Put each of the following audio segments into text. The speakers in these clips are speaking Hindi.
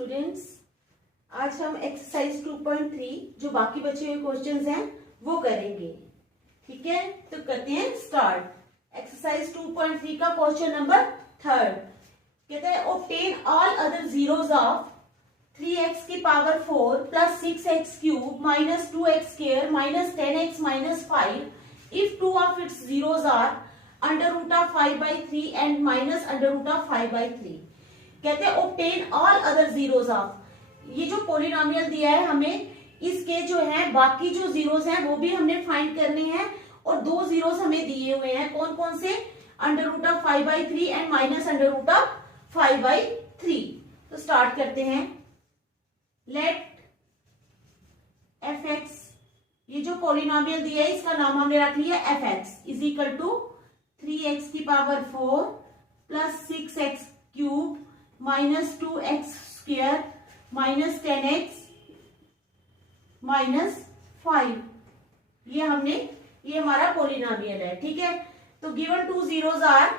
स्टूडेंट्स, आज हम एक्सरसाइज 2.3 जो बाकी बचे हुए क्वेश्चंस हैं वो करेंगे। ठीक है, तो करते हैं स्टार्ट। एक्सरसाइज 2.3 का क्वेश्चन नंबर 3 कहते हैं obtain all other zeros of 3x की power 4 plus 6x cube minus 2x square minus 10x minus 5 if two of its zeros are under root of 5/3 and minus under root of 5/3। कहते हैं obtain all other zeros of, ये जो पॉलिनोमियल दिया है हमें, इसके जो है बाकी जो जीरोस हैं वो भी हमने फाइंड करने हैं और दो जीरोस हमें दिए हुए हैं। कौन कौन से? Under root of 5/3 and minus under root of 5/3। तो स्टार्ट करते हैं। लेट fx, ये जो पॉलिनोमियल दिया है इसका नाम हमने रख लिया fx is equal to 3x की power 4 plus 6x cube minus 2x square minus 10x minus 5। ये हमारा पॉलिनोमियल है। ठीक है, तो गिवन टू जीरोस आर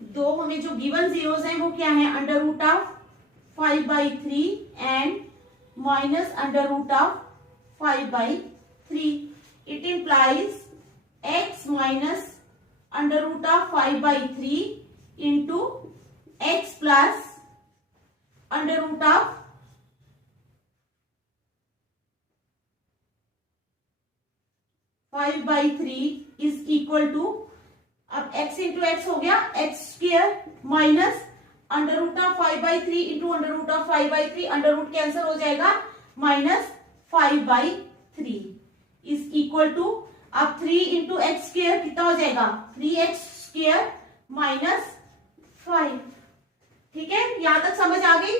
दो हमें जो गिवन जीरोस हैं वो क्या है? Under root of 5/3 and minus under root of 5/3। It implies x minus under root of 5/3 into x plus under root of 5/3 is equal to, अब x इंटू एक्स हो गया x square minus under root of 5/3 into under root of 5/3, under root cancel हो जाएगा, माइनस 5/3 इज इक्वल टू, अब 3 इंटू एक्स स्क्वायर कितना हो जाएगा? 3x square minus 5। ठीक है, यहां तक समझ आ गई?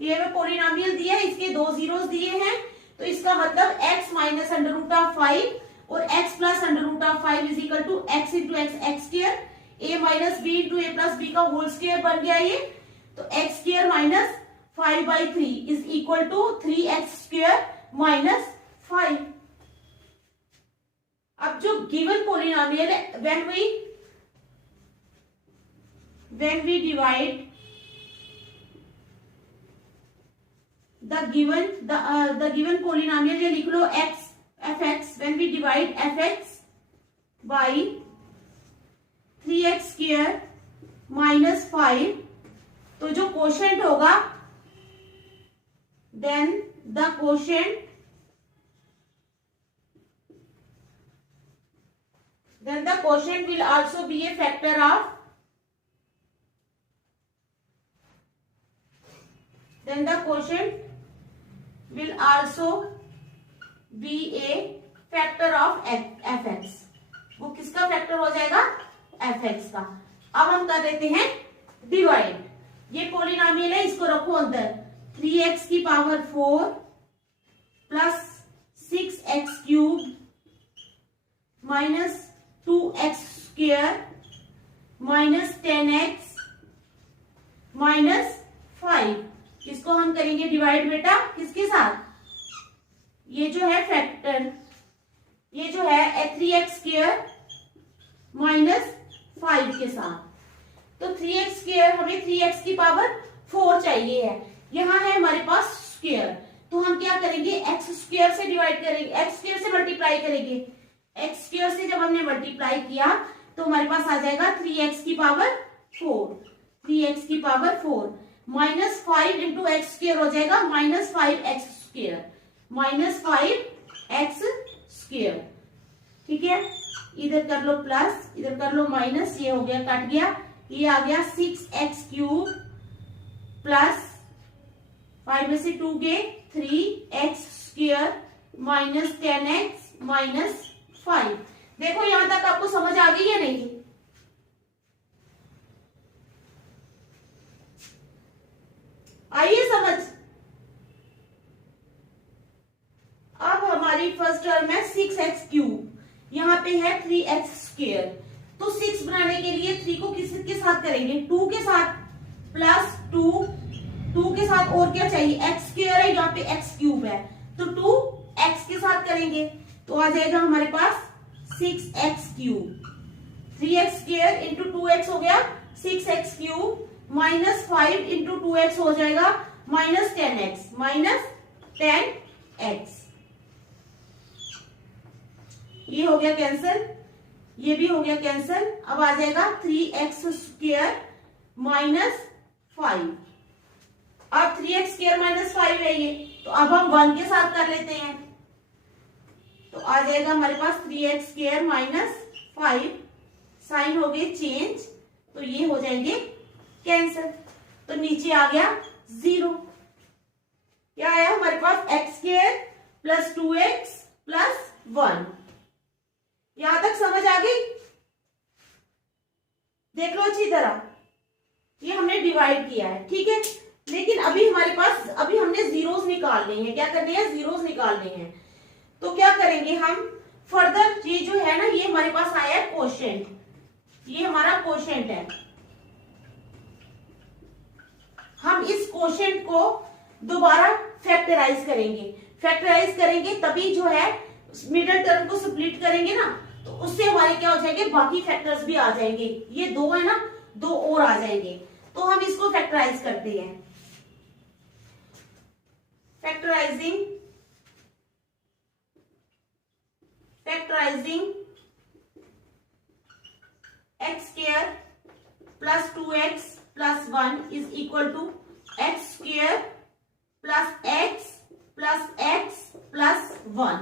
ये हमें पॉलिनोमियल दिया है, इसके दो जीरोस दिए हैं, तो इसका मतलब x minus under root of 5 और x plus under root of 5 is equal to x into x square, a minus b into a plus b का होल स्क्वायर बन गया ये। तो x square minus 5/3 is equal to 3x square minus 5। अब जो गिवन पॉलिनोमियल है, when we divide the given polynomial, ये लिख लो fx, when we divide fx by 3x square minus 5, तो जो कोशेंट होगा, then the quotient will also be a factor of, fx। वो किसका फैक्टर हो जाएगा? fx का। अब हम कर देते हैं डिवाइड। ये पॉलिनोमियल है, इसको रखो अंदर। 3x की power 4 plus 6x cube minus 2x square minus 10x minus 5, इसको हम करेंगे डिवाइड बेटा किसके साथ? ये जो है फैक्टर, ये जो है 3x स्क्वायर माइनस 5 के साथ। तो 3x स्क्वायर, हमें 3x की पावर 4 चाहिए है, यहां है हमारे पास स्क्वायर, तो हम क्या करेंगे? x स्क्वायर से डिवाइड करेंगे, x स्क्वायर से मल्टीप्लाई करेंगे। x स्क्वायर से जब हमने मल्टीप्लाई किया तो हमारे पास आ जाएगा 3x की power 4 minus 5 into x square हो जाएगा, minus 5x square minus 5x square. ठीक है, इधर कर लो प्लस, इधर कर लो माइनस, ये हो गया कट गया, ये आ गया 6x क्यूब प्लस 5 में से 2 गए 3x square minus 10x minus 5। देखो यहां तक आपको समझ आ गई या नहीं? आइए समझ। अब हमारी फर्स्ट टर्म है 6x क्यूब, यहाँ पे है 3x स्क्वायर, तो 6 बनाने के लिए 3 को किसके साथ करेंगे? 2 के साथ, प्लस 2 के साथ और क्या चाहिए? x स्क्वायर है, यहाँ पे x क्यूब है, तो 2x के साथ करेंगे तो आ जाएगा हमारे पास 6x³ 3x² इंटू 2x हो गया 6x³ माइनस 5 इंटू 2x हो जाएगा -10x -10x। ये हो गया कैंसिल, ये भी हो गया कैंसिल। अब आ जाएगा 3x² माइनस 5। अब 3x² माइनस 5 है ये, तो अब हम 1 के साथ कर लेते हैं। तो आ जाएगा हमारे पास 3x² माइनस 5, साइन हो गए चेंज, तो ये हो जाएंगे कैंसिल। तो नीचे आ गया 0। क्या आया हमारे पास x² प्लस 2x प्लस 1। यहां तक समझ आ गई? देख लो अच्छी तरह, ये हमने डिवाइड किया है, ठीक है। लेकिन अभी हमारे पास, अभी हमने जीरोस निकालने हैं। क्या करने हैं? जीरोस निकालने हैं। तो क्या करेंगे हम फर्दर, ये जो है ना, ये हमारे पास आया है कोशेंट, ये हमारा कोशेंट है। हम इस कोशेंट को दोबारा फैक्टराइज करेंगे। फैक्टराइज करेंगे तभी जो है मिडिल टर्म को स्प्लिट करेंगे ना, तो उससे हमारे क्या हो जाएंगे, बाकी फैक्टर्स भी आ जाएंगे। ये 2 है ना, 2 और आ जाएंगे। तो हम इसको फैक्टराइज करते हैं। Factorising x² plus 2x plus 1 is equal to x² plus x plus x plus 1।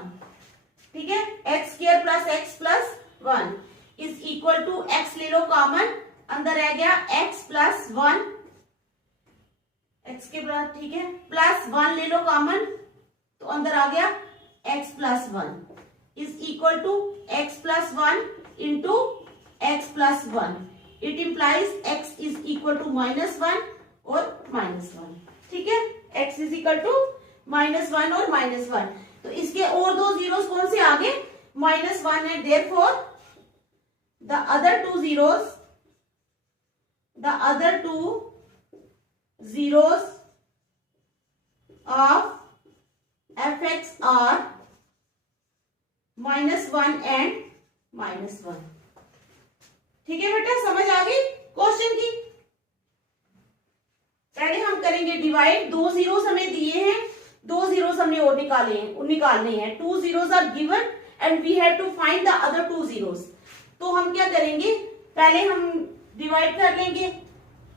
ठीक है, x² plus x plus 1 is equal to x ले लो कॉमन, अंदर रह गया x प्लस 1, x के बाद, ठीक है, प्लस 1 ले लो कॉमन, तो अंदर आ गया x plus 1 is equal to x plus 1 into x plus 1। It implies x is equal to -1 और -1। ठीक है, x इज इक्वल टू -1 और -1। तो इसके और 2 जीरोस कौन से आगे? -1 है। Therefore the other two zeros of fx are -1 and -1। ठीक है बेटा, समझ आ गई क्वेश्चन की? पहले हम करेंगे डिवाइड। 2 जीरोस हमें दिए हैं, 2 जीरोस हमने और निकालने हैं। 2 zeros are given and we have to find the other 2 zeros. तो हम क्या करेंगे, पहले हम डिवाइड कर लेंगे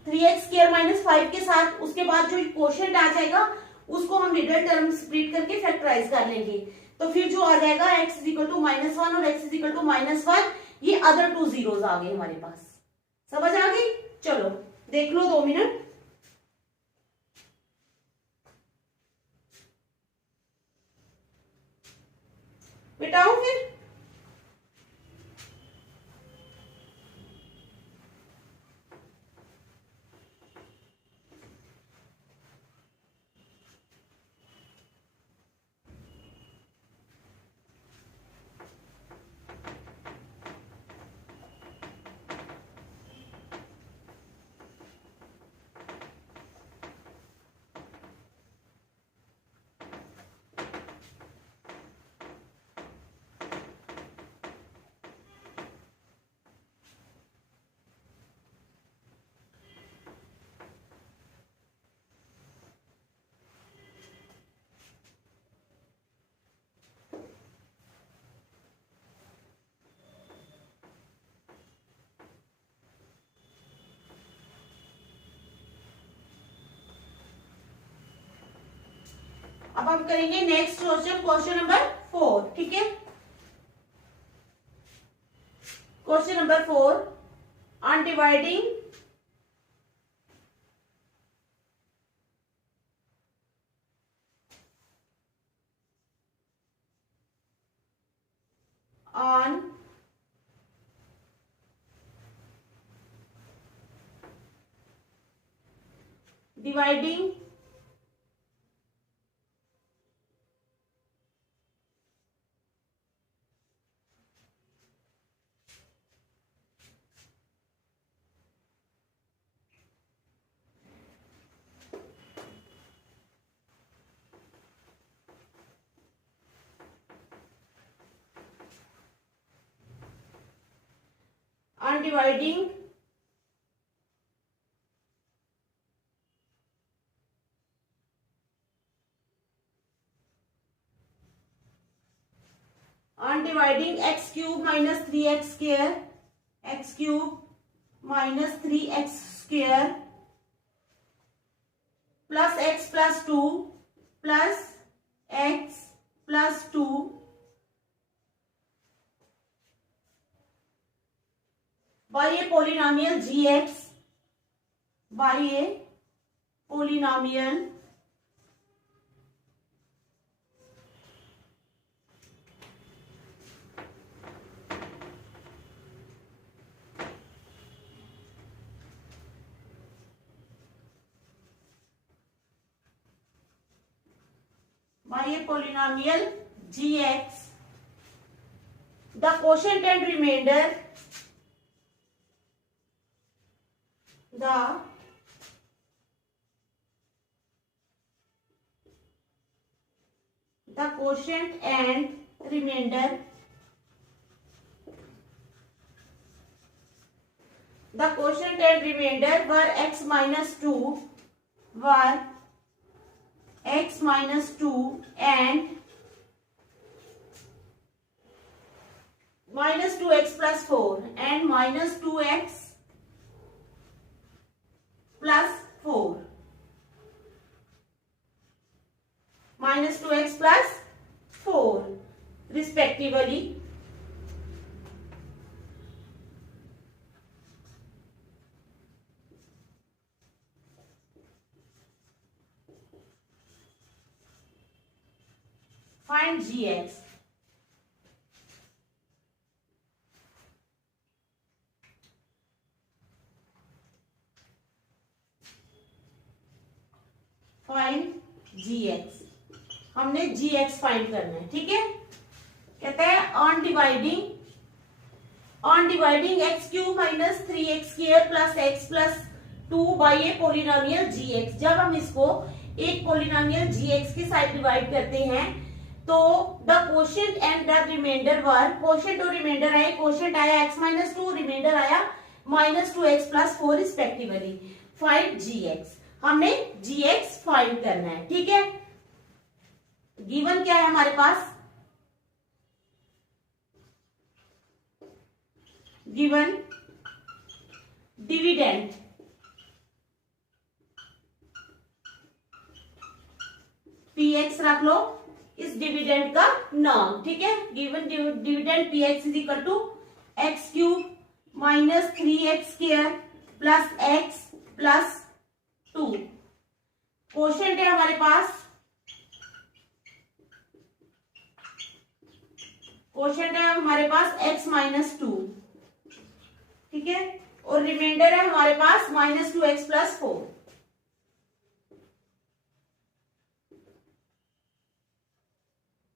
3x² माइनस 5 के साथ। उसके बाद जो कोशेंट आ जाएगा उसको हम मिडिल टर्म स्प्लिट करके फैक्टराइज कर लेंगे। तो फिर जो आ जाएगा x इज इक्वल टू -1 और x इज इक्वल टू -1, ये अदर 2 जीरोस आ गए हमारे पास। समझ आ गई? चलो देख लो 2 मिनट। मिटाओ फिर। अब हम करेंगे नेक्स्ट क्वेश्चन, क्वेश्चन नंबर 4। ठीक है, question number 4 on dividing on dividing dividing x cube minus 3x square, x cube minus 3x square plus x plus 2 plus x plus 2 by a polynomial gx, by a polynomial gx, the quotient and remainder, the quotient and remainder, the quotient and remainder were x minus 2, were x minus 2 and minus 2x plus 4 and minus 2x plus 4, minus 2x plus 4 respectively. Find gx. Find gx. हमने gx फाइंड करना है, ठीक है। कहता है on dividing x cube minus 3x square plus x plus 2 by a polynomial gx। जब हम इसको एक पोलिनोमियल gx की साइड डिवाइड करते हैं तो the quotient and the remainder were, quotient और रिमाइंडर आए, कोशेंट आया x माइनस 2, रिमाइंडर आया minus 2x plus 4 respectively. Find gx, हमने gx फाइंड करना है, ठीक है। गिवन क्या है हमारे पास, गिवन डिविडेंड px रख लो, इस डिविडेंड का नाम, ठीक है। Given dividend px is equal to x cube minus 3x square plus x plus 2। Quotient है हमारे पास, कोशेंट है हमारे पास x माइनस 2, ठीक है, और रिमाइंडर है हमारे पास माइनस 2x प्लस 4।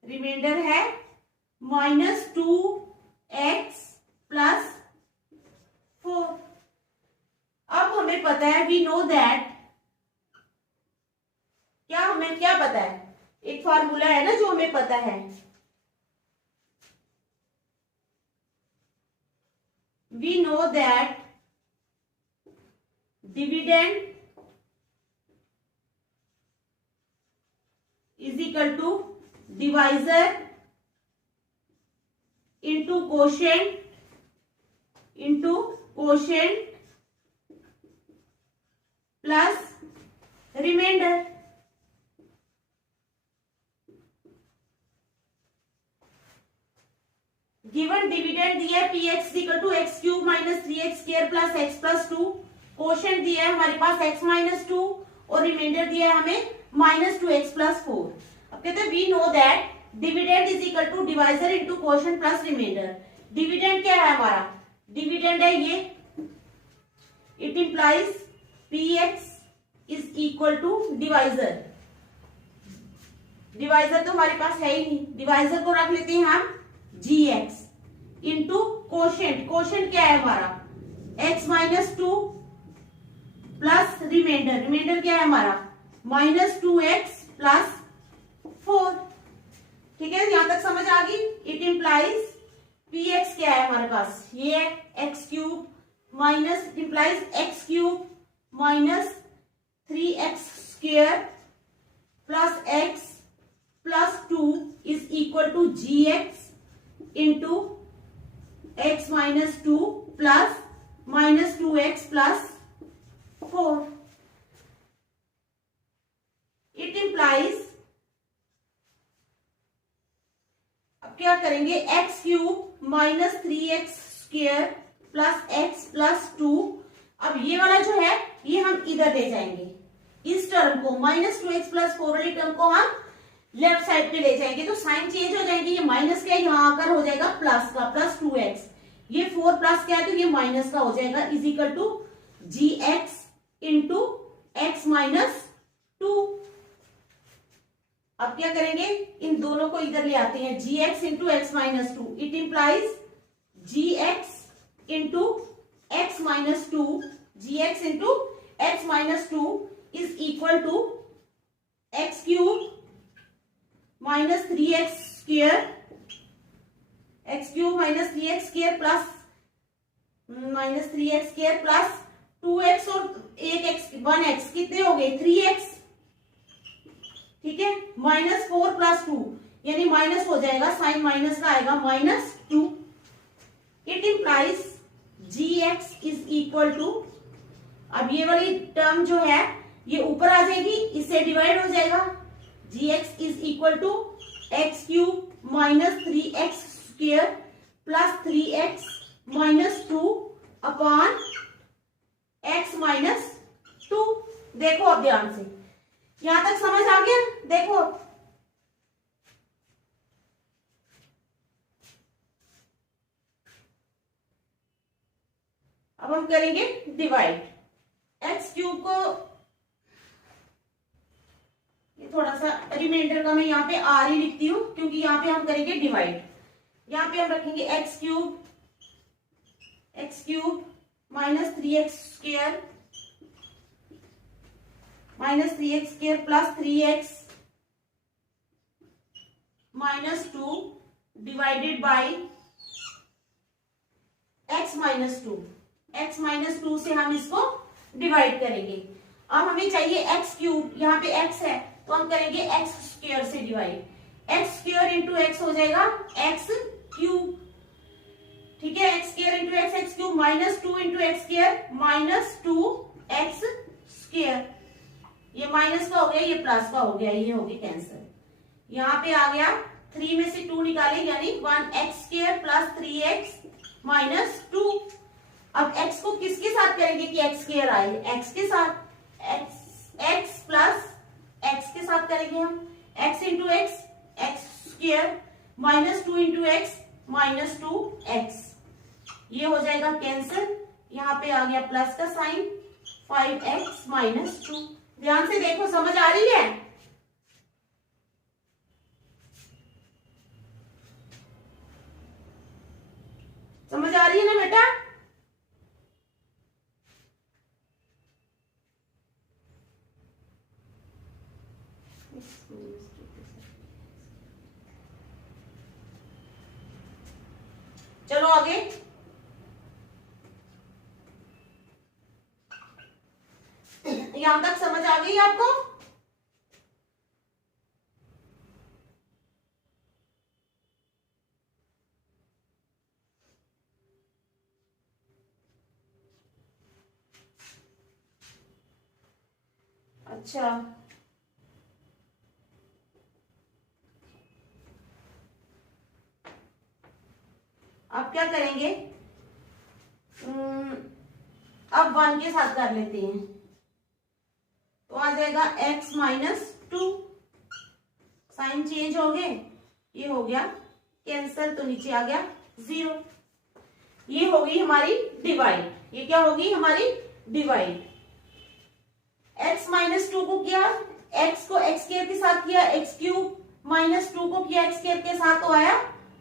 रिमाइंडर है माइनस 2x प्लस 4। अब हमें पता है, वी नो दैट, क्या हमें क्या पता है, एक फार्मूला है ना जो हमें पता है, we know that dividend is equal to divisor into quotient plus remainder. Given dividend दिया है px equal to x cube minus 3x square plus x plus 2। Quotient दिया है हमारे पास x माइनस 2 और रिमाइंडर दिया है हमें माइनस 2x प्लस 4। अब कहते हैं we know that dividend is equal to divisor into quotient plus remainder. Dividend क्या है हमारा, डिविडेंड है ये, it implies px is equal to divisor. Divisor तो हमारे पास है ही नहीं, डिवाइजर को रख लेते हैं हम gx इंटू कोशेंट। कोशेंट क्या है हमारा x minus 2 plus remainder, remainder क्या है हमारा माइनस 2x प्लस 4। ठीक है, यहां तक समझ आ गई। इट इंप्लाइज px क्या है हमारे पास, ये x cube minus implies x cube minus 3x square plus x plus 2 is equal to gx into x minus 2 plus minus 2x plus 4. It implies, अब क्या करेंगे, x cube minus 3x square plus x plus 2. अब ये वाला जो है ये हम इधर ले जाएंगे, इस टर्म को माइनस 2x प्लस 4 वाली टर्म को हम लेफ्ट साइड पे ले जाएंगे तो साइन चेंज हो जाएंगे. ये माइनस का यहाँ आकर हो जाएगा प्लस का, प्लस 2x. ये 4 प्लस क्या है तो ये माइनस का हो जाएगा, is equal to gx into x minus 2. अब क्या करेंगे, इन दोनों को इधर ले आते हैं, gx into x minus 2. It implies gx into x minus 2, gx into x minus 2 is equal to x cube minus 3x square, x cube minus 3x square plus minus 3x square plus 2x और 1x कितने हो गए 3x. ठीक है, माइनस 4 प्लस 2 यानी माइनस हो जाएगा, साइन माइनस का आएगा minus 2. It implies gx is equal to, अब ये वाली टर्म जो है ये ऊपर आ जाएगी, इससे डिवाइड हो जाएगा. gx is equal to x cube minus 3x square plus 3x minus 2 upon x minus 2. देखो अब ध्यान से, यहां तक समझ आ गया. देखो अब हम करेंगे डिवाइड. एक्स क्यूब को ये थोड़ा सा रिमाइंडर का मैं यहाँ पे आर ही लिखती हूं क्योंकि यहाँ पे हम करेंगे डिवाइड. यहाँ पे हम रखेंगे x cube minus 3x square plus 3x minus 2 divided by x minus 2. x minus 2 से हम इसको डिवाइड करेंगे. अब हमें चाहिए x क्यूब, यहाँ पे x है तो हम करेंगे x स्क्वायर से divide. x square into x हो जाएगा x क्यूब. ठीक है, x square into x cube minus 2 into x square minus 2 x square. ये माइनस का हो गया, ये प्लस का हो गया, ये हो गया कैंसिल. यहाँ पे आ गया 3 में से 2 निकाले यानी 1x square plus 3x minus 2. अब x को किसके साथ करेंगे कि x स्क्वायर आए, x के साथ, x प्लस x के साथ करेंगे हम. x into x square minus 2 into x minus 2x. ये हो जाएगा कैंसिल. यहाँ पे आ गया प्लस का साइन 5x माइनस 2. ध्यान से देखो, समझ आ रही है. समझ आ रही है ना बेटा. चलो आगे. यहां तक समझ आ गई आपको. अच्छा, अब क्या करेंगे, अब 1 के साथ कर लेते हैं तो आ जाएगा x माइनस 2. साइन चेंज हो गए, ये हो गया कैंसल तो नीचे आ गया 0. ये होगी हमारी डिवाइड. ये क्या होगी हमारी डिवाइड. x माइनस 2 को किया, x को x स्क्वायर के साथ किया, x क्यूब माइनस 2 को किया x स्क्वायर के साथ तो आया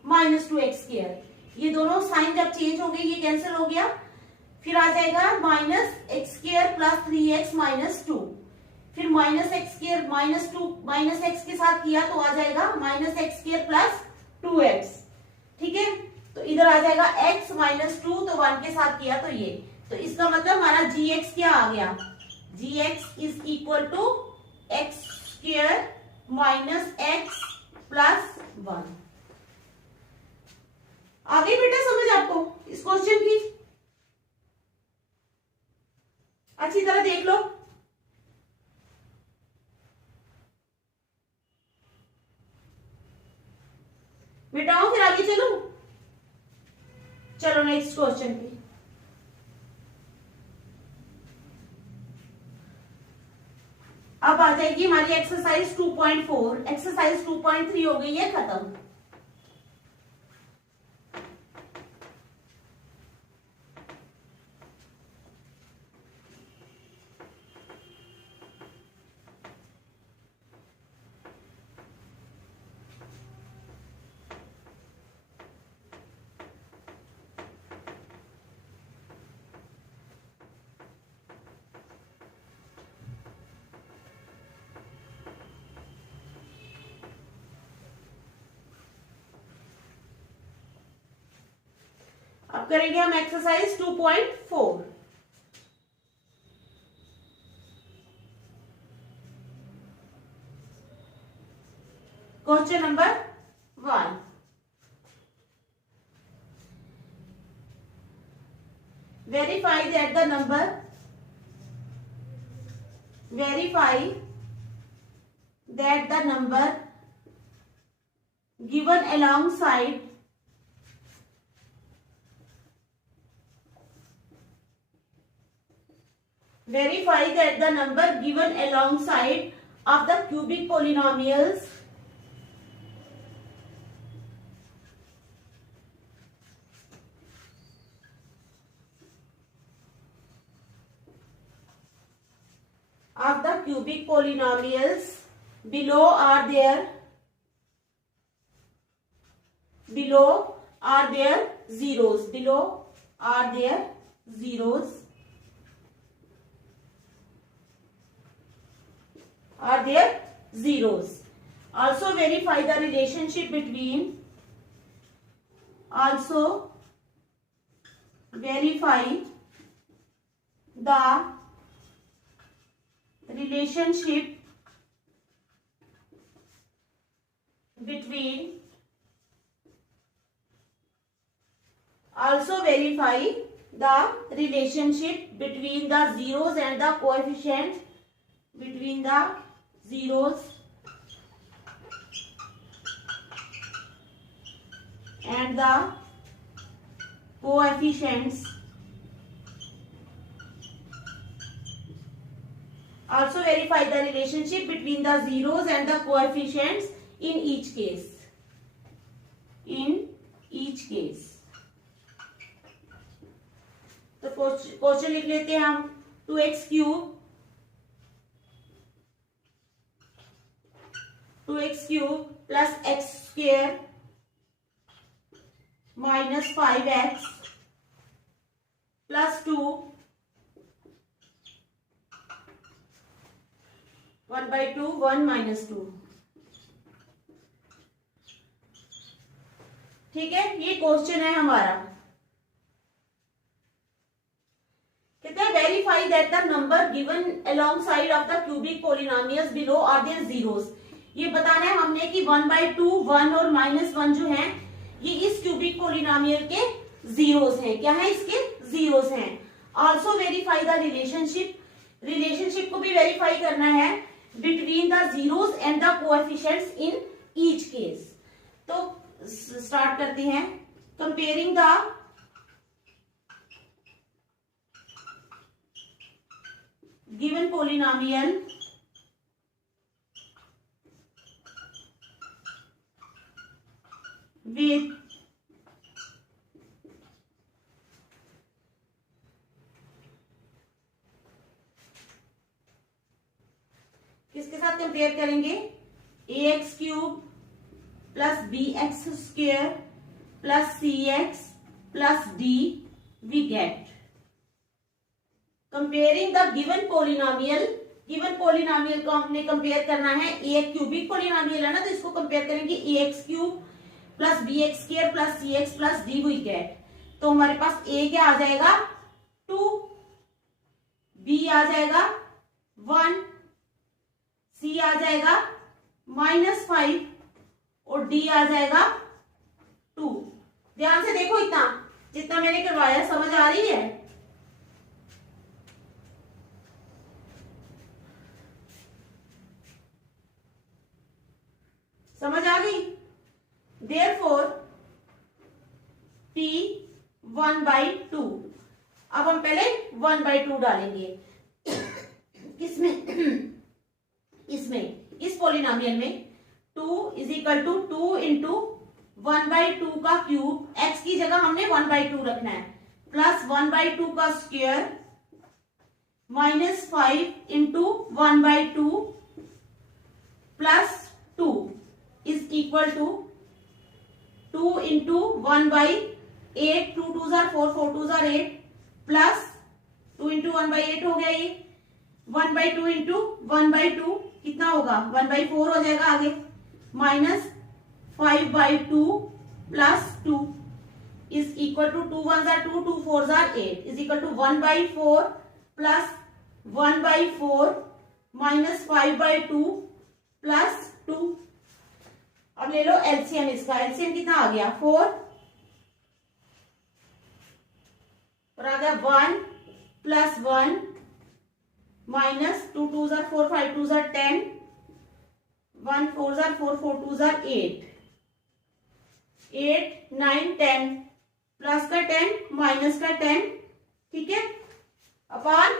माइनस 2x स्क्वायर. ये दोनों साइन जब चेंज हो गए ये कैंसिल हो गया. फिर आ जाएगा minus x square plus 3x minus 2. फिर minus x square minus 2 minus x के साथ किया तो आ जाएगा minus x square plus 2x. ठीक है, तो इधर आ जाएगा x माइनस 2 तो 1 के साथ किया तो ये. तो इसका मतलब हमारा जी एक्स क्या आ गया, जी X is equal to X square minus X plus 1। आगे बेटा समझ आपको इस क्वेश्चन की, अच्छी तरह देख लो। मिटाओ फिर आगे चलो। चलो नेक्स्ट क्वेश्चन की। अब आ जाएगी हमारी एक्सरसाइज 2.4। एक्सरसाइज 2.3 हो गई है खत्म। अब करेंगे हम exercise 2.4। Question number 1, verify that the number given alongside of the cubic polynomials below are their zeros. Also verify the relationship between the relationship between the zeros and the coefficients Also verify the relationship between the zeros and the coefficients in each case. तो क्वेश्चन लिख लेते हैं हम। 2x cube plus x square minus 5x plus 2 1/2 1 minus 2। ठीक है, ये क्वेश्चन है हमारा। कहते हैं verify that the number given alongside of the cubic polynomials below are their zeros. ये बताना है हमने कि 1/2 1 और -1 जो है ये इस क्यूबिक पोलिनोमियल के जीरोस हैं। क्या है, इसके जीरोस हैं। ऑल्सो वेरीफाई द रिलेशनशिप को भी वेरीफाई करना है between the zeros and the coefficients in each case. तो स्टार्ट करते हैं। Comparing the given polynomial with किसके साथ कंपेयर करेंगे, ax cube plus bx square plus cx plus d we get. Comparing the given polynomial को हमने कंपेयर करना है। a क्यूबिक पोलिनोमियल है ना, तो इसको कंपेयर करेंगे ax cube plus bx square plus cx plus d we get. तो हमारे पास a क्या आ जाएगा, 2, बी आ जाएगा 1, सी आ जाएगा -5 और डी आ जाएगा 2। ध्यान से देखो, इतना जितना मैंने करवाया समझ आ रही है? समझ आ गई? Therefore P 1/2। अब हम पहले 1/2 डालेंगे किसमें? इसमें, इस पॉलिनोमियल में 2 = 2 इंटू 1/2 का क्यूब, x की जगह हमने 1/2 रखना है, प्लस 1/2 का square -5 into 1/2 plus 2 is equal to 2 into 1/8, 2 2 जार 4, 4 2 जार 8 प्लस 2 इंटू 1/8 हो गया ये, 1/2 इंटू 1/2 कितना होगा? 1/4 हो जाएगा आगे, -5/2 प्लस 2 इज इक्वल टू 2 1 जार 2, 2 4 जार 8 is equal to 1/4 plus 1/4 -5/2 plus 2। अब ले लो एलसीएम, इसका एलसीएम कितना आ गया? 4 और आ गया 1 प्लस 1 माइनस 2 2 जार 4, 5 2 जार 10, 1 4 जार 4, 4 2 जार 8, 8 9 10 प्लस का 10 माइनस का 10, ठीक है, अपॉन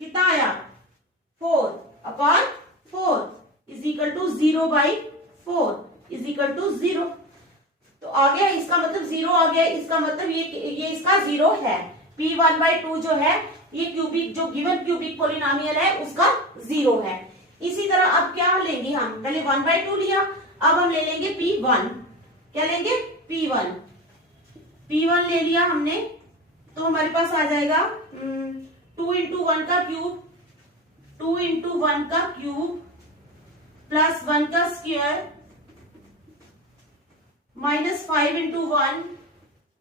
कितना आया? 4 upon 4 is equal to 0/4 is equal to 0। तो आ गया, इसका मतलब 0 आ गया, इसका मतलब ये इसका 0 है। P 1/2 जो है ये क्यूबिक, जो गिवन क्यूबिक पॉलिनोमियल है उसका 0 है। इसी तरह अब क्या लेंगे हम? पहले 1/2 लिया, अब हम ले लेंगे P1। क्या लेंगे? P1। P1 ले लिया हमने, तो हमारे पास आ जाएगा 2 इंटू 1 का क्यूब, 2 इंटू 1 का क्यूब प्लस 1 का square -5 into 1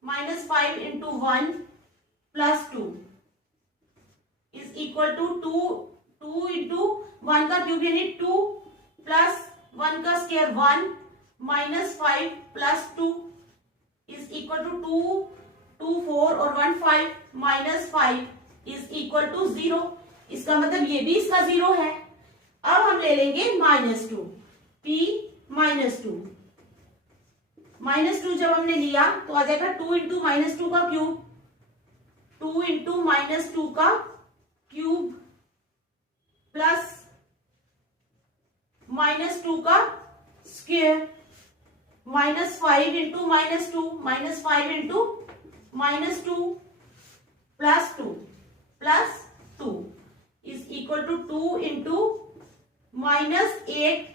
-5 into 1 plus 2 is equal to 2 into 1 का क्यूब यानी 2 प्लस 1 का square 1 -5 plus 2 is equal to 2 4 और 1 5 -5 इज इक्वल टू 0। इसका मतलब ये भी इसका 0 है। अब हम ले लेंगे -2, P -2। -2 जब हमने लिया तो आ जाएगा 2 इंटू -2 का क्यूब, 2 इंटू -2 का क्यूब प्लस -2 का square, -5 into -2, -5 into -2 plus 2 is equal to 2 into -8,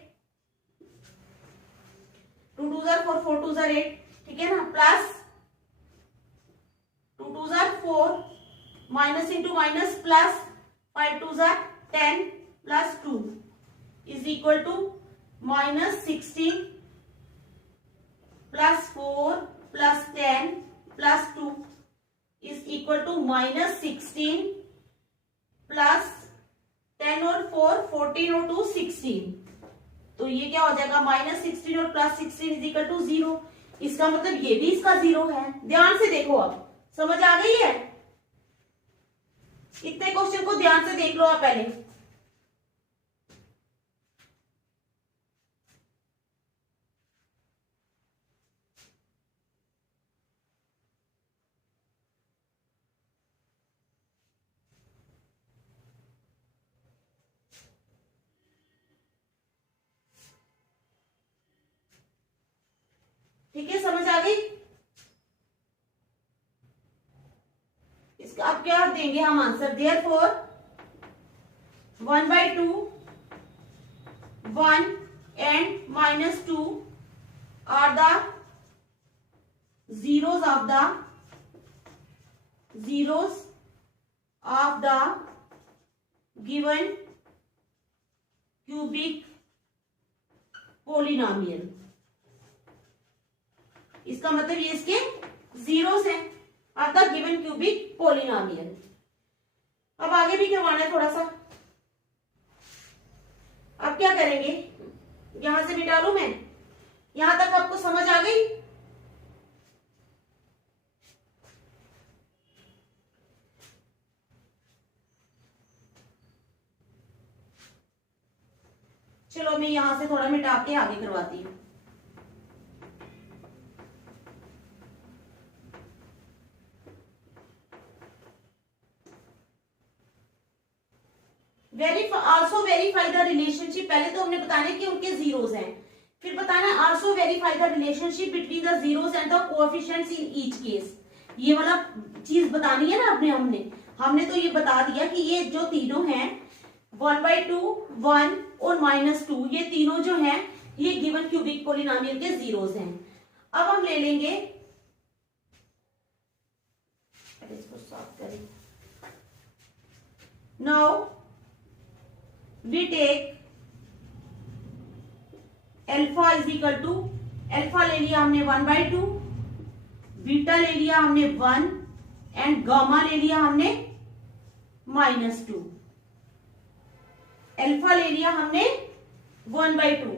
2 2 जार 4, 4 2 जार 8, ठीक है ना, प्लस 2 2 जार 4 माइनस इंटू माइनस प्लस 5 2 जार 10 plus 2 is equal to -16 plus 4 plus 10 plus 2 is equal to -16 plus 10 और 4 14 और 2 16। तो ये क्या हो जाएगा? -16 और प्लस 16 इज इक्वल टू 0। इसका मतलब ये भी इसका 0 है। ध्यान से देखो, अब समझ आ गई है? इतने क्वेश्चन को ध्यान से देख लो आप पहले। ठीक है, समझ आ गई? इसका अब क्या देंगे हम answer? Therefore 1/2, 1 and -2 are the zeros of the given cubic polynomial। इसका मतलब ये इसके जीरोस हैं। Of the given cubic polynomial. अब आगे भी करवाना है थोड़ा सा। अब क्या करेंगे, यहां से मिटा लूं मैं, यहां तक आपको समझ आ गई? चलो मैं यहां से थोड़ा मिटा के आगे करवाती हूं। आल्सो वेरीफाई द रिलेशनशिप, पहले तो हमने बताना है कि उनके जीरोस हैं, फिर बताना है also verify the relationship between the zeros and the coefficients in each case. ये वाला चीज बतानी है ना हमने तो ये बता दिया कि ये जो तीनों हैं 1/2, 1 और -2, ये तीनों जो हैं ये गिवन क्यूबिक पोलिनोमियल के जीरोस हैं। अब हम ले लेंगे, इसको सॉल्व करें। Now we take alpha is equal to, alpha ले लिया हमने 1/2, बीटा ले लिया हमने 1 एंड गामा ले लिया हमने -2। अल्फा ले लिया हमने 1/2।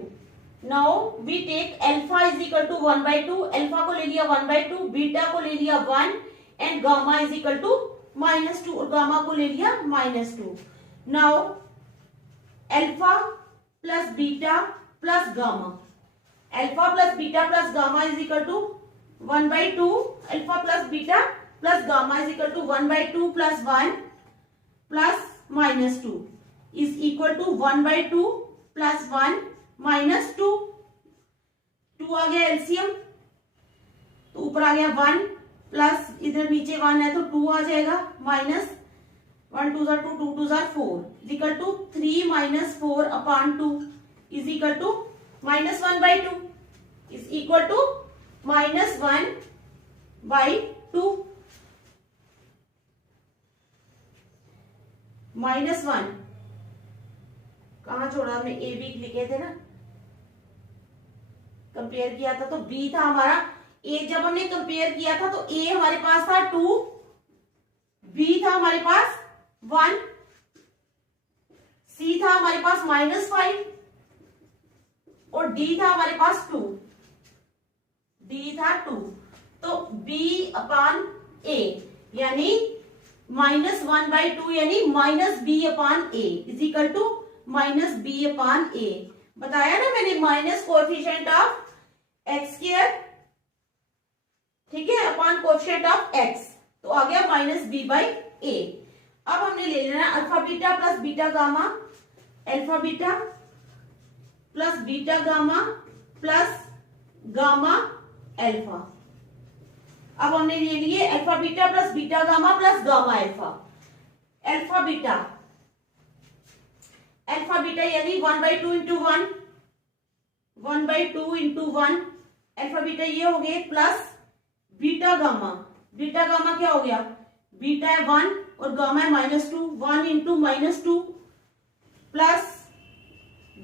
Now we take alpha is equal to 1/2, alpha को ले लिया 1/2, बीटा को ले लिया 1 and gamma is equal to -2 और गामा को ले लिया -2। Now alpha plus beta plus gamma, alpha plus beta plus gamma is equal to 1/2, alpha plus beta plus gamma is equal to 1/2 plus 1 plus -2 is equal to 1/2 plus 1 -2। 2 आ गया एलसीएम, तो ऊपर आ गया 1 प्लस इधर नीचे 1 है तो 2 आ जाएगा, minus 1 2 2 2 2 4 is equal to 3 - 4 upon 2 is equal to -1/2 is equal to -1/2। -1 कहां छोड़ा हमने, ए बी लिखे थे ना, कंपेयर किया था तो बी था हमारा, ए जब हमने कंपेयर किया था तो ए हमारे पास था 2, बी था हमारे पास 1, सी था हमारे पास -5 और डी था हमारे पास 2, डी था 2। तो बी अपॉन ए यानी -1/2 यानी -b upon A is equal to -b upon A. बताया ना मैंने, minus coefficient of X square, ठीक है, अपॉन कोएफिशिएंट ऑफ एक्स, तो आ गया -b/a। अब हमने ले लेना alpha beta plus beta gamma, alpha beta plus beta gamma plus gamma alpha. अब हमने ले लिए alpha beta plus beta gamma plus gamma alpha. Alpha beta, alpha beta यानी 1/2 इंटू 1, 1/2 इंटू 1 अल्फा बीटा ये हो गए, plus beta gamma, beta gamma क्या हो गया, बीटा है 1 और गामा है -2, 1 into -2 plus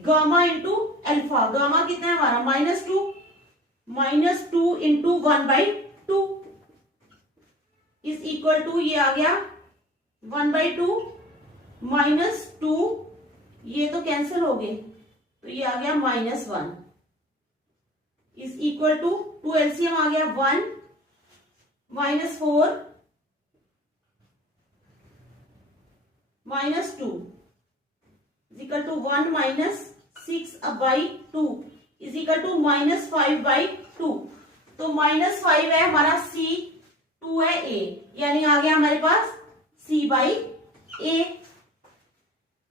gamma into alpha, gamma कितना है हमारा -2 इंटू 1/2 इज इक्वल टू, ये आ गया 1/2 -2, ये तो कैंसिल हो गए तो ये आ गया -1 इज इक्वल टू 2 एलसीएम आ गया 1 -4 -2 is equal to 1 - 6/2 is equal to -5/2। तो -5 है हमारा सी, 2 है ए, यानी आ गया हमारे पास c/a।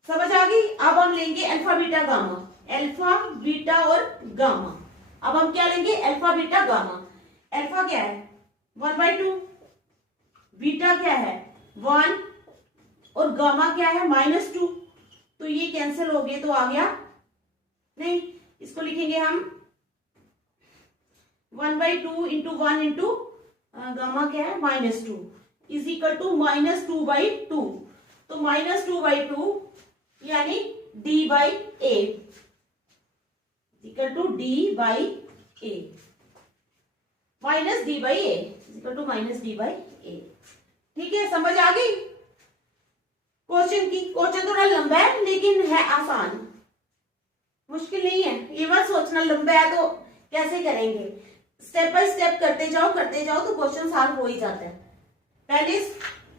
समझ आ गई? अब हम लेंगे alpha beta gamma, alpha beta और गामा। अब हम क्या लेंगे, अल्फा बीटा गामा। अल्फा क्या है 1/2, बीटा क्या है 1 और गामा क्या है -2, तो ये कैंसिल हो गए तो आ गया, नहीं इसको लिखेंगे हम 1/2 इंटू 1 इंटू गामा क्या है -2 इज इक्वल टू -2/2। तो -2/2 यानी d/a equal to d/a, -d/a equal to -d/a। ए। ठीक है, समझ आ गई क्वेश्चन की? क्वेश्चन थोड़ा लंबा है लेकिन है आसान, मुश्किल नहीं है। ये मत सोचना लंबा है तो कैसे करेंगे, स्टेप बाय स्टेप करते जाओ तो क्वेश्चन सॉल्व हो ही जाता है। पहले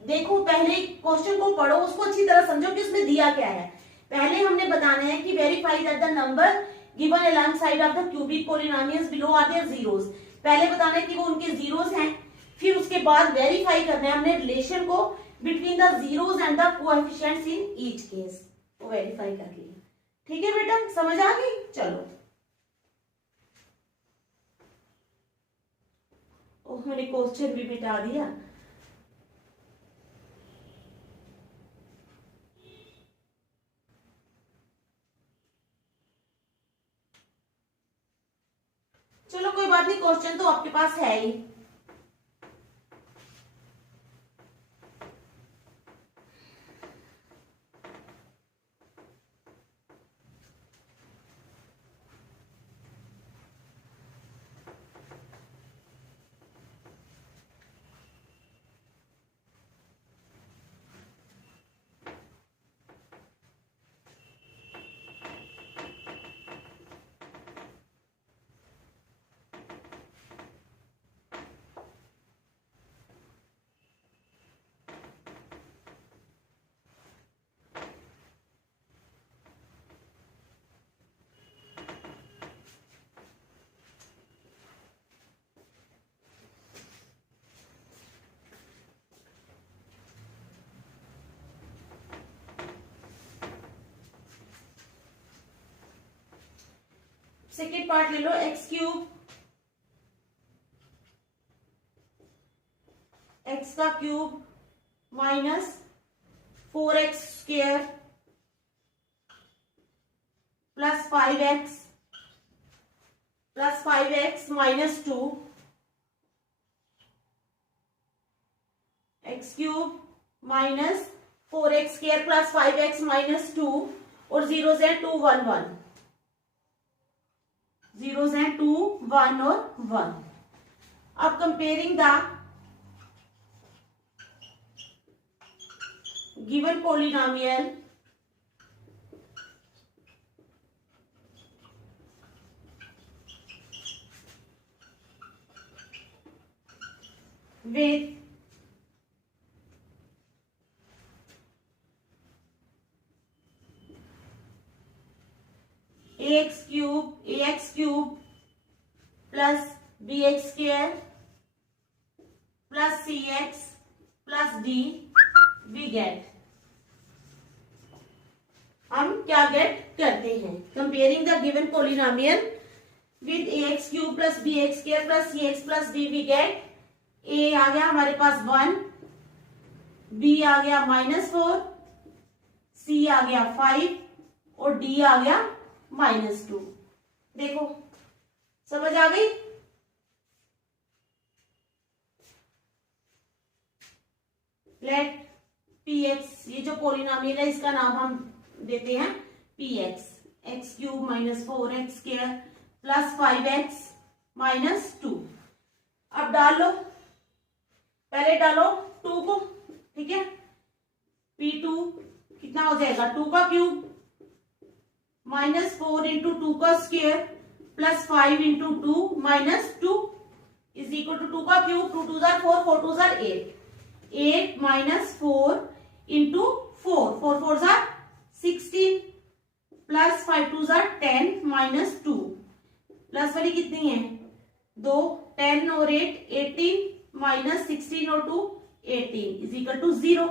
देखो, पहले क्वेश्चन को पढ़ो, उसको अच्छी तरह समझो कि उसमें दिया क्या है। पहले हमने बताना है कि verify that the number given alongside of the cubic polynomials below are their zeros. पहले बताना है कि वो उनके जीरोस हैं, फिर उसके बाद वेरीफाई करना है हमने रिलेशन को between the zeros and the coefficients in each case, वो वेरीफाई कर लिया। ठीक है बेटा, समझ आ गई? चलो, मैंने क्वेश्चन भी मिटा दिया। चलो कोई बात नहीं, क्वेश्चन तो आपके पास है ही। सेकेंड पार्ट ले लो, एक्स क्यूब, एक्स का cube minus 4x square plus 5x minus 2, x cube minus 4x square plus 5x minus 2, और जीरोस है 2 1 1, जीरोस हैं 2 1 और 1। अब comparing the given polynomial with ax cube plus bx square plus cx plus d we get, हम क्या गेट करते हैं? Comparing the given polynomial with ax cube plus bx square plus cx plus d we get a आ गया हमारे पास 1, b आ गया -4, c आ गया 5 और d आ गया -2। देखो, समझ आ गई? लेट px, ये जो पॉलिनोमियल है इसका नाम हम देते हैं px, x cube minus 4x square plus 5x minus 2। अब डाल लो, पहले डालो 2 को, ठीक है, p2 कितना हो जाएगा, 2 का क्यूब माइनस 4 इंटू 2 का square plus 5 into 2 minus 2 is equal to 2 का क्यूब, 2 2 जार 4, 4 2 जार 8 माइनस 4 इंटू 4, 4 4 जार 16 प्लस 5 2 जार 10 माइनस 2, प्लस वाली कितनी है 2, 10 और 8 18 माइनस 16 और 2 18 इज इक्वल टू 0।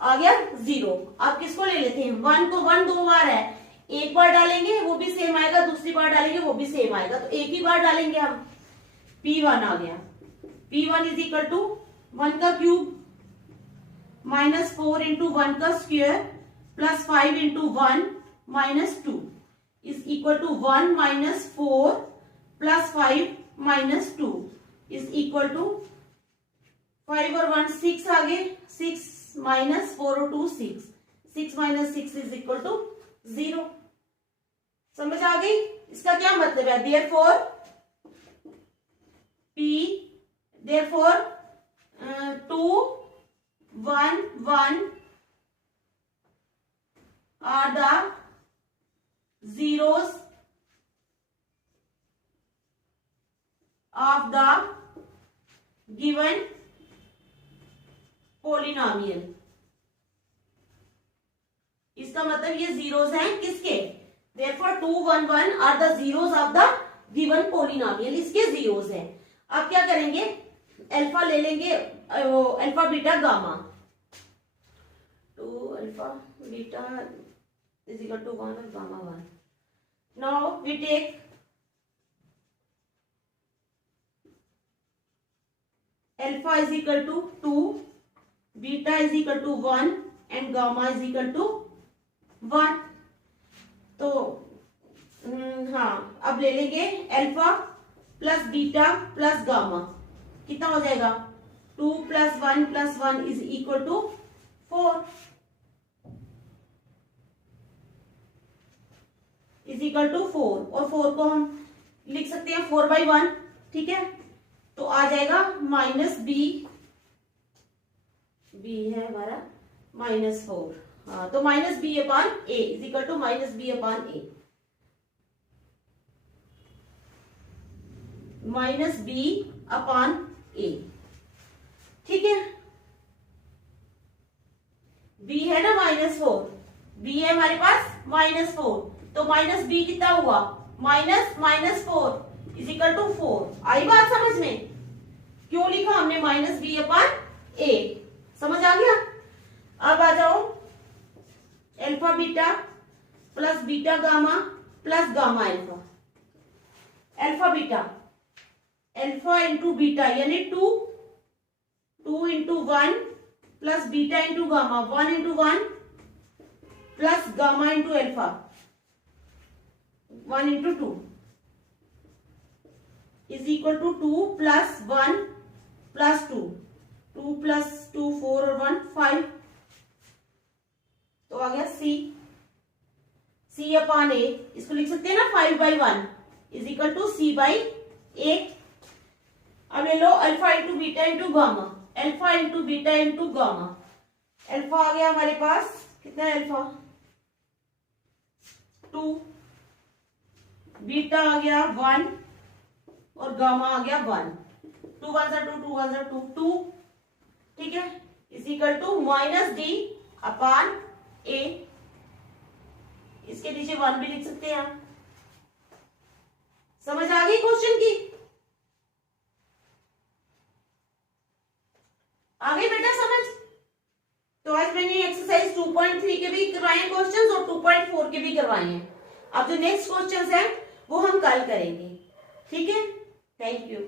आ गया 0। अब किसको ले लेते हैं, 1 को, 1 2 बार है, एक बार डालेंगे वो भी सेम आएगा, दूसरी बार डालेंगे वो भी सेम आएगा, तो एक ही बार डालेंगे हम। p1 आ गया, p1 इज इक्वल टू 1 का क्यूब माइनस 4 इंटू 1 का square plus 5 into 1 minus 2 is equal to 1 minus 4 plus 5 minus 2 is equal to 5 और 1 6 आ गए, 6 माइनस 4 और 2 6, 6 माइनस 6 इज इक्वल टू 0। समझ आ गई? इसका क्या मतलब है, therefore 2 1 1 are the zeros of the given polynomial। इसका मतलब ये जीरोस हैं किसके? Therefore 2 1 1 are the zeros of the given polynomial, इसके जीरोस हैं। अब क्या करेंगे, अल्फा ले लेंगे, alpha beta gamma, 2 alpha beta is equal to 1 और gamma 1। Now we take alpha is equal to 2, beta is equal to 1 and gamma is equal to 1। तो हाँ, अब ले लेंगे alpha plus beta plus gamma, कितना हो जाएगा? 2 + 1 + 1 is equal to 4 is equal to 4, और 4 को हम लिख सकते हैं 4/1, ठीक है? तो आ जाएगा -b, b है हमारा -4, हाँ, तो -b/a is equal to -b/a, -b/a, ठीक है? b है ना -4, b है हमारे पास -4, तो -b कितना हुआ? -4 इज इक्वल टू 4। आई बात समझ में? क्यों लिखा हमने -b/a? समझ आ गया? अब आ जाओ, alpha beta plus beta gamma plus gamma alpha, alpha beta, alpha into beta यानी 2 इंटू 1 प्लस beta into gamma 1 into 1 plus gamma into alpha 1 into 2 is equal to 2 + 1 + 2, 2 + 2 4 और 1 5, तो आ गया c/a, इसको लिख सकते हैं ना 5/1 इज इक्वल टू c/a। अब ले लो alpha into beta into gamma, alpha into beta into gamma, alpha आ गया हमारे पास, कितना है अल्फा? 2, बीटा आ गया 1 और गामा आ गया 1, 2 1 2 2 1 2 2, ठीक है? इज इक्वल टू -d/a, इसके नीचे 1 भी लिख सकते हैं आप। समझ आ गई क्वेश्चन की? आ गई बेटा समझ? तो आज मैंने एक्सरसाइज 2.3 के भी करवाए हैं क्वेश्चंस और 2.4 के भी करवाए हैं। अब जो नेक्स्ट क्वेश्चंस हैं वो हम कल करेंगे, ठीक है? Thank you.